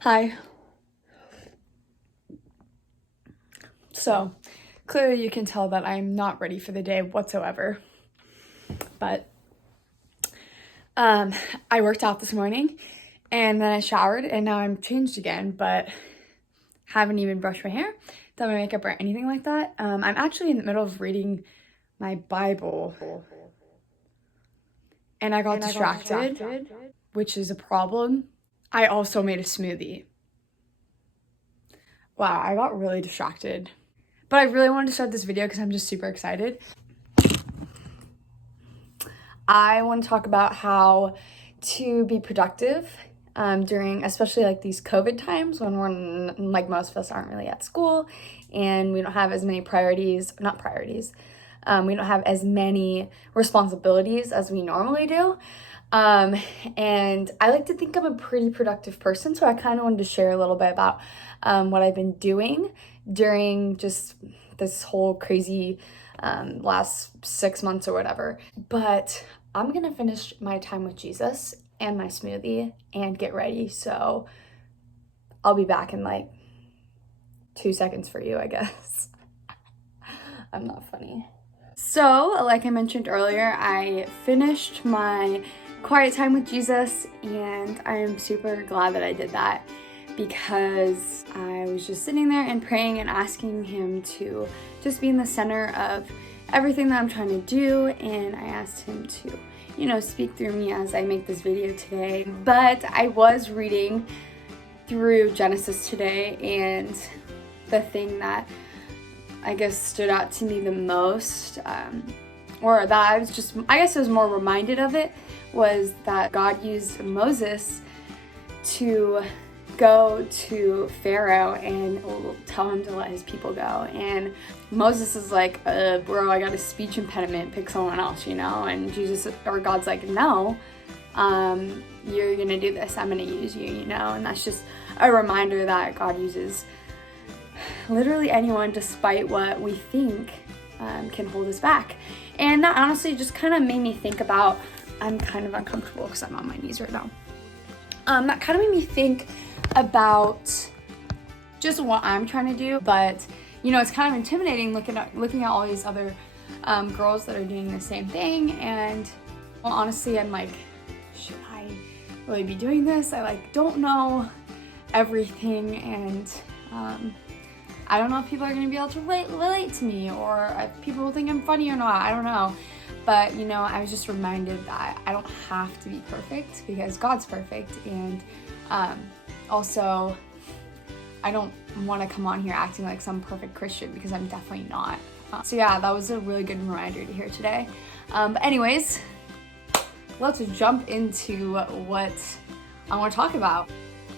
Hi. So, clearly you can tell that I'm not ready for the day whatsoever. But I worked out this morning and then I showered and now I'm changed again, but haven't even brushed my hair, done my makeup or anything like that. I'm actually in the middle of reading my Bible and I got distracted, which is a problem. I also made a smoothie. Wow, I got really distracted. But I really wanted to start this video because I'm just super excited. I want to talk about how to be productive during especially like these COVID times when we're like most of us aren't really at school and we don't have as many we don't have as many responsibilities as we normally do. And I like to think I'm a pretty productive person, so I kind of wanted to share a little bit about what I've been doing during just this whole crazy last 6 months or whatever. But I'm gonna finish my time with Jesus and my smoothie and get ready, so I'll be back in like 2 seconds for you, I guess. I'm not funny. So, like I mentioned earlier, I finished my quiet time with Jesus and I'm super glad that I did that because I was just sitting there and praying and asking him to just be in the center of everything that I'm trying to do, and I asked him to, speak through me as I make this video today. But I was reading through Genesis today, and the thing that I guess stood out to me the most, or that I guess I was more reminded of it, was that God used Moses to go to Pharaoh and tell him to let his people go. And Moses is like, bro, I got a speech impediment, pick someone else, and God's like, no, you're gonna do this, I'm gonna use you, and that's just a reminder that God uses literally anyone despite what we think can hold us back. And that honestly just kind of made me think about, I'm kind of uncomfortable because I'm on my knees right now. That kind of made me think about just what I'm trying to do, but it's kind of intimidating looking at all these other girls that are doing the same thing. And well, honestly, I'm like, should I really be doing this? I don't know everything, and I don't know if people are going to be able to relate to me, or if people will think I'm funny or not. I don't know. But, I was just reminded that I don't have to be perfect because God's perfect. And also, I don't want to come on here acting like some perfect Christian because I'm definitely not. So yeah, that was a really good reminder to hear today. But anyways, let's jump into what I want to talk about.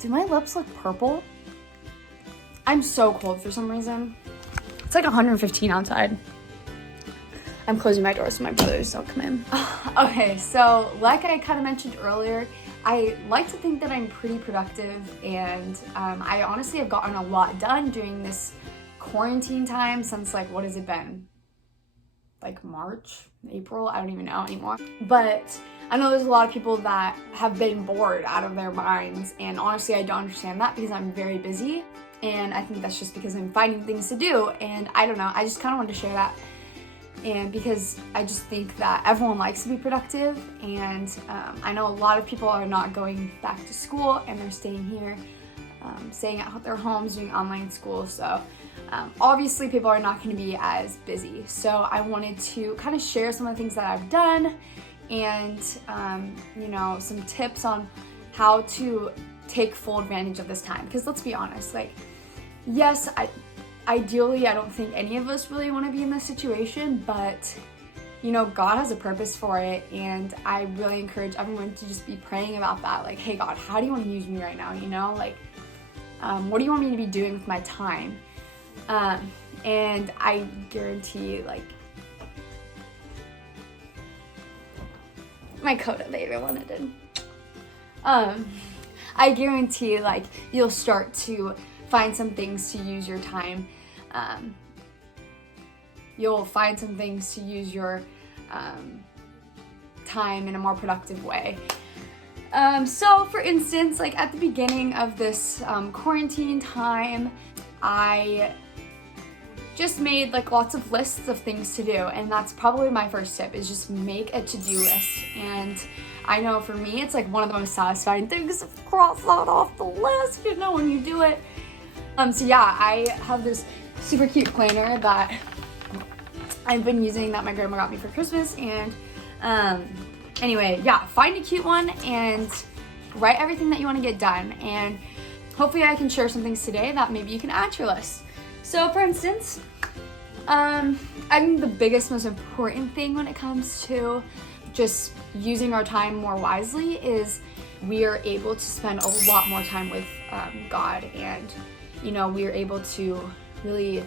Do my lips look purple? I'm so cold for some reason. It's like 115 outside. I'm closing my door so my brothers don't come in. Okay, so like I kind of mentioned earlier, I like to think that I'm pretty productive, and I honestly have gotten a lot done during this quarantine time since what has it been? Like March, April? I don't even know anymore. But I know there's a lot of people that have been bored out of their minds, and honestly I don't understand that because I'm very busy, and I think that's just because I'm finding things to do, and I don't know, I just kind of wanted to share that. And because I just think that everyone likes to be productive, and I know a lot of people are not going back to school and they're staying here, staying at their homes, doing online school, so obviously people are not going to be as busy. So I wanted to kind of share some of the things that I've done and some tips on how to take full advantage of this time, because let's be honest, yes, ideally, I don't think any of us really want to be in this situation, but God has a purpose for it, and I really encourage everyone to just be praying about that. Hey, God, how do you want to use me right now? What do you want me to be doing with my time? And I guarantee, my coda baby wanted in. I guarantee, you'll start to find some things to use your time. You'll find some things to use your time in a more productive way. So for instance, like at the beginning of this quarantine time, I just made like lots of lists of things to do, and that's probably my first tip, is just make a to-do list. And I know for me, it's like one of the most satisfying things to cross that off the list, you know, when you do it. So yeah, I have this super cute planner that I've been using that my grandma got me for Christmas, and anyway, yeah, find a cute one and write everything that you want to get done, and hopefully I can share some things today that maybe you can add to your list. So for instance, I think the biggest, most important thing when it comes to just using our time more wisely is we are able to spend a lot more time with God, and you know, we are able to really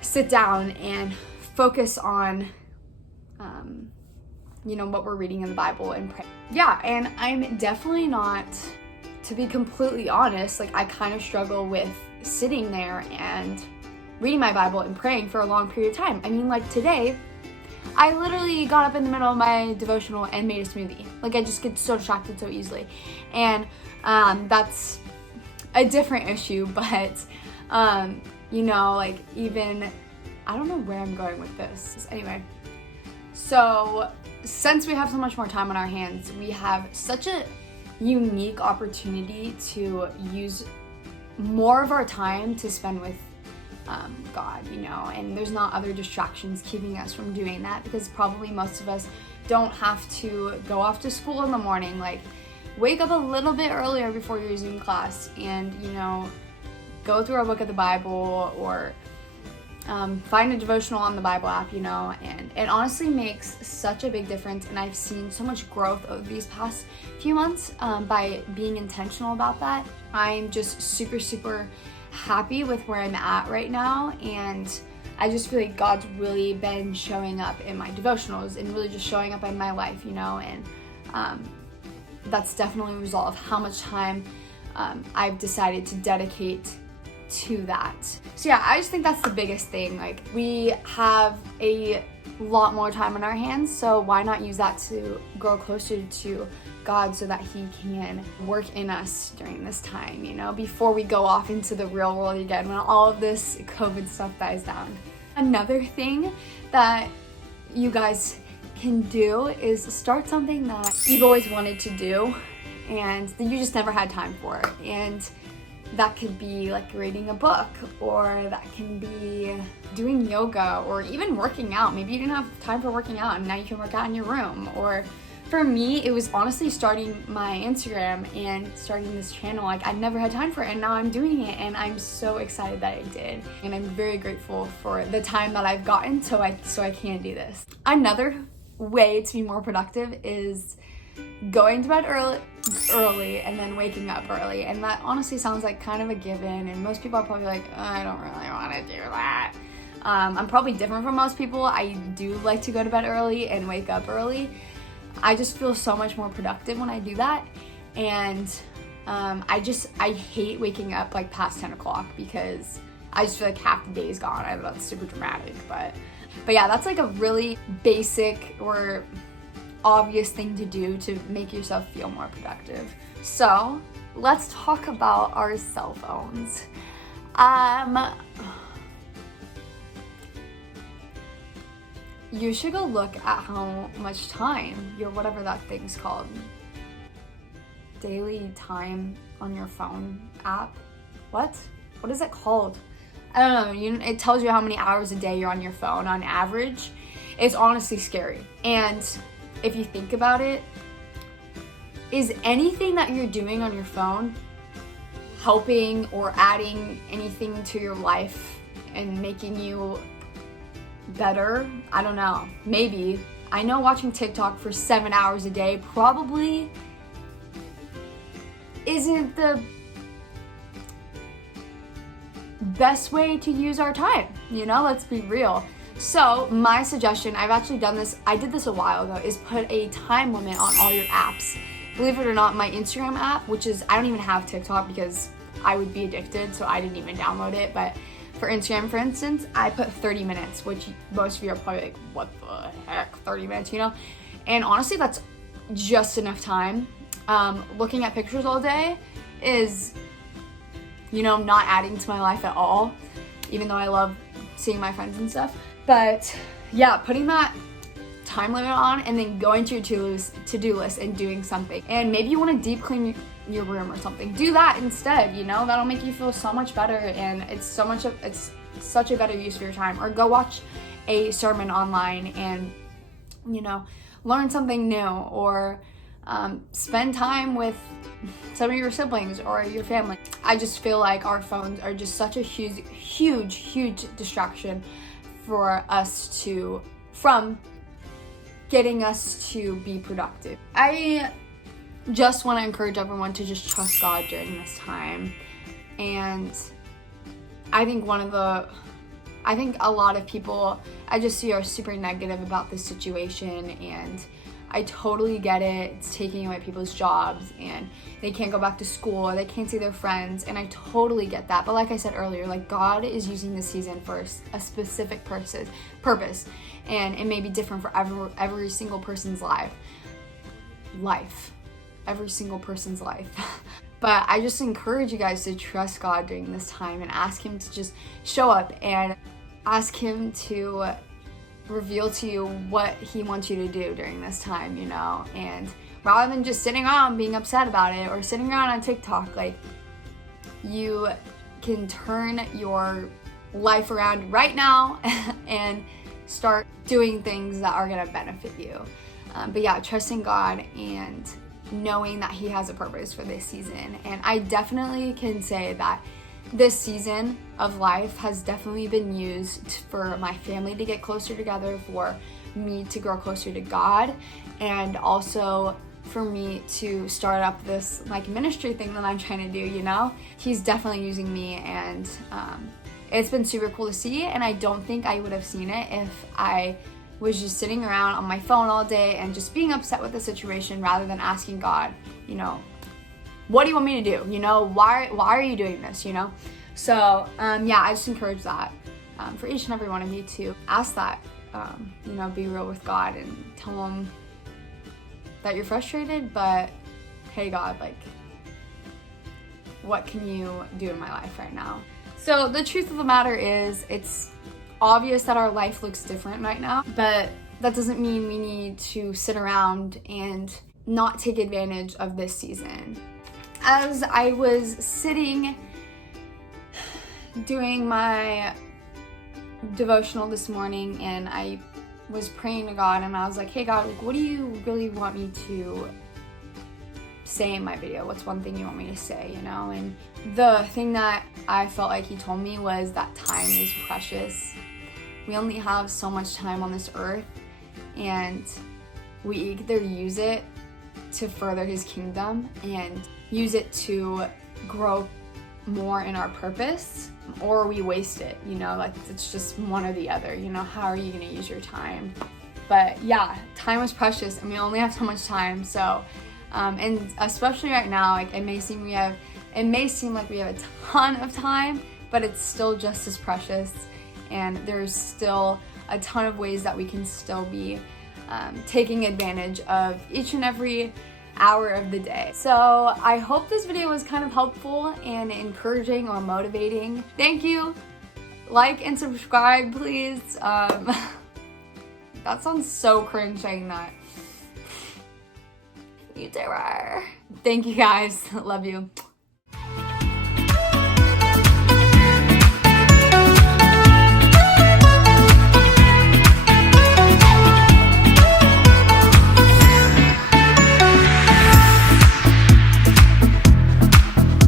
sit down and focus on you know, what we're reading in the Bible and pray. Yeah, and I'm definitely not, to be completely honest, like I kind of struggle with sitting there and reading my Bible and praying for a long period of time. I mean, like today, I literally got up in the middle of my devotional and made a smoothie. Like I just get so distracted so easily. And that's a different issue, but you know, like even, I don't know where I'm going with this. Anyway, so since we have so much more time on our hands, we have such a unique opportunity to use more of our time to spend with God, you know, and there's not other distractions keeping us from doing that, because probably most of us don't have to go off to school in the morning. Like, wake up a little bit earlier before your Zoom class and, you know, go through a book of the Bible, or find a devotional on the Bible app, you know, and it honestly makes such a big difference. And I've seen so much growth over these past few months by being intentional about that. I'm just super, super happy with where I'm at right now, and I just feel like God's really been showing up in my devotionals and really just showing up in my life, you know, and that's definitely a result of how much time I've decided to dedicate to that. So yeah, I just think that's the biggest thing. Like, we have a lot more time on our hands, so why not use that to grow closer to God so that He can work in us during this time, you know, before we go off into the real world again when all of this COVID stuff dies down. Another thing that you guys can do is start something that you've always wanted to do and that you just never had time for. And that could be like reading a book, or that can be doing yoga, or even working out. Maybe you didn't have time for working out and now you can work out in your room. Or for me, it was honestly starting my Instagram and starting this channel. Like, I never had time for it, and now I'm doing it, and I'm so excited that I did. And I'm very grateful for the time that I've gotten so I can do this. Another way to be more productive is going to bed early and then waking up early. And that honestly sounds like kind of a given, and most people are probably like, I don't really want to do that. I'm probably different from most people. I do like to go to bed early and wake up early. I just feel so much more productive when I do that. And I hate waking up like past 10 o'clock because I just feel like half the day is gone. I know that's super dramatic, but yeah, that's like a really basic or obvious thing to do to make yourself feel more productive. So let's talk about our cell phones. You should go look at how much time your, whatever that thing's called, daily time on your phone app. What is it called? I don't know. It tells you how many hours a day you're on your phone on average. It's honestly scary. And if you think about it, is anything that you're doing on your phone helping or adding anything to your life and making you better? I don't know. Maybe. I know watching TikTok for 7 hours a day probably isn't the best way to use our time, you know, let's be real. So my suggestion, I've actually done this, I did this a while ago, is put a time limit on all your apps. Believe it or not, my Instagram app, which is, I don't even have TikTok because I would be addicted, so I didn't even download it, but for Instagram, for instance, I put 30 minutes, which most of you are probably like, what the heck, 30 minutes, you know? And honestly, that's just enough time looking at pictures all day is, you know, not adding to my life at all, even though I love seeing my friends and stuff. But yeah, putting that time limit on and then going to your to-do list and doing something. And maybe you want to deep clean your room or something. Do that instead, you know, that'll make you feel so much better, and it's such a better use of your time. Or go watch a sermon online and, you know, learn something new, or spend time with some of your siblings or your family. I just feel like our phones are just such a huge distraction for us from getting us to be productive. I just want to encourage everyone to just trust God during this time. And I think a lot of people I just see are super negative about this situation, and I totally get it. It's taking away people's jobs, and they can't go back to school, or they can't see their friends, and I totally get that. But like I said earlier, like, God is using this season for a specific purpose, and it may be different for every single person's life. Every single person's life. But I just encourage you guys to trust God during this time and ask Him to just show up, and ask Him to reveal to you what He wants you to do during this time, you know. And rather than just sitting around being upset about it, or sitting around on TikTok, like, you can turn your life around right now and start doing things that are gonna benefit you. But yeah, trusting God and knowing that He has a purpose for this season. And I definitely can say that this season of life has definitely been used for my family to get closer together, for me to grow closer to God, and also for me to start up this like ministry thing that I'm trying to do, you know. He's definitely using me, and it's been super cool to see. And I don't think I would have seen it if I was just sitting around on my phone all day and just being upset with the situation, rather than asking God, you know, what do you want me to do? You know, why are you doing this? You know? So, yeah, I just encourage that for each and every one of you to ask that, you know, be real with God and tell Him that you're frustrated, but hey, God, like, what can you do in my life right now? So the truth of the matter is, it's obvious that our life looks different right now, but that doesn't mean we need to sit around and not take advantage of this season. As I was sitting doing my devotional this morning, and I was praying to God, and I was like, hey God, like, what do you really want me to say in my video? What's one thing you want me to say, you know? And the thing that I felt like He told me was that time is precious. We only have so much time on this earth, and we either use it to further His kingdom and use it to grow more in our purpose, or we waste it, you know. Like, it's just one or the other, you know. How are you gonna use your time? But yeah, time is precious, and we only have so much time. So and especially right now, like, it may seem like we have a ton of time, but it's still just as precious, and there's still a ton of ways that we can still be taking advantage of each and every hour of the day. So I hope this video was kind of helpful and encouraging or motivating. Thank you. Like and subscribe, please. That sounds so cringe saying that. YouTuber. Thank you guys. Love you.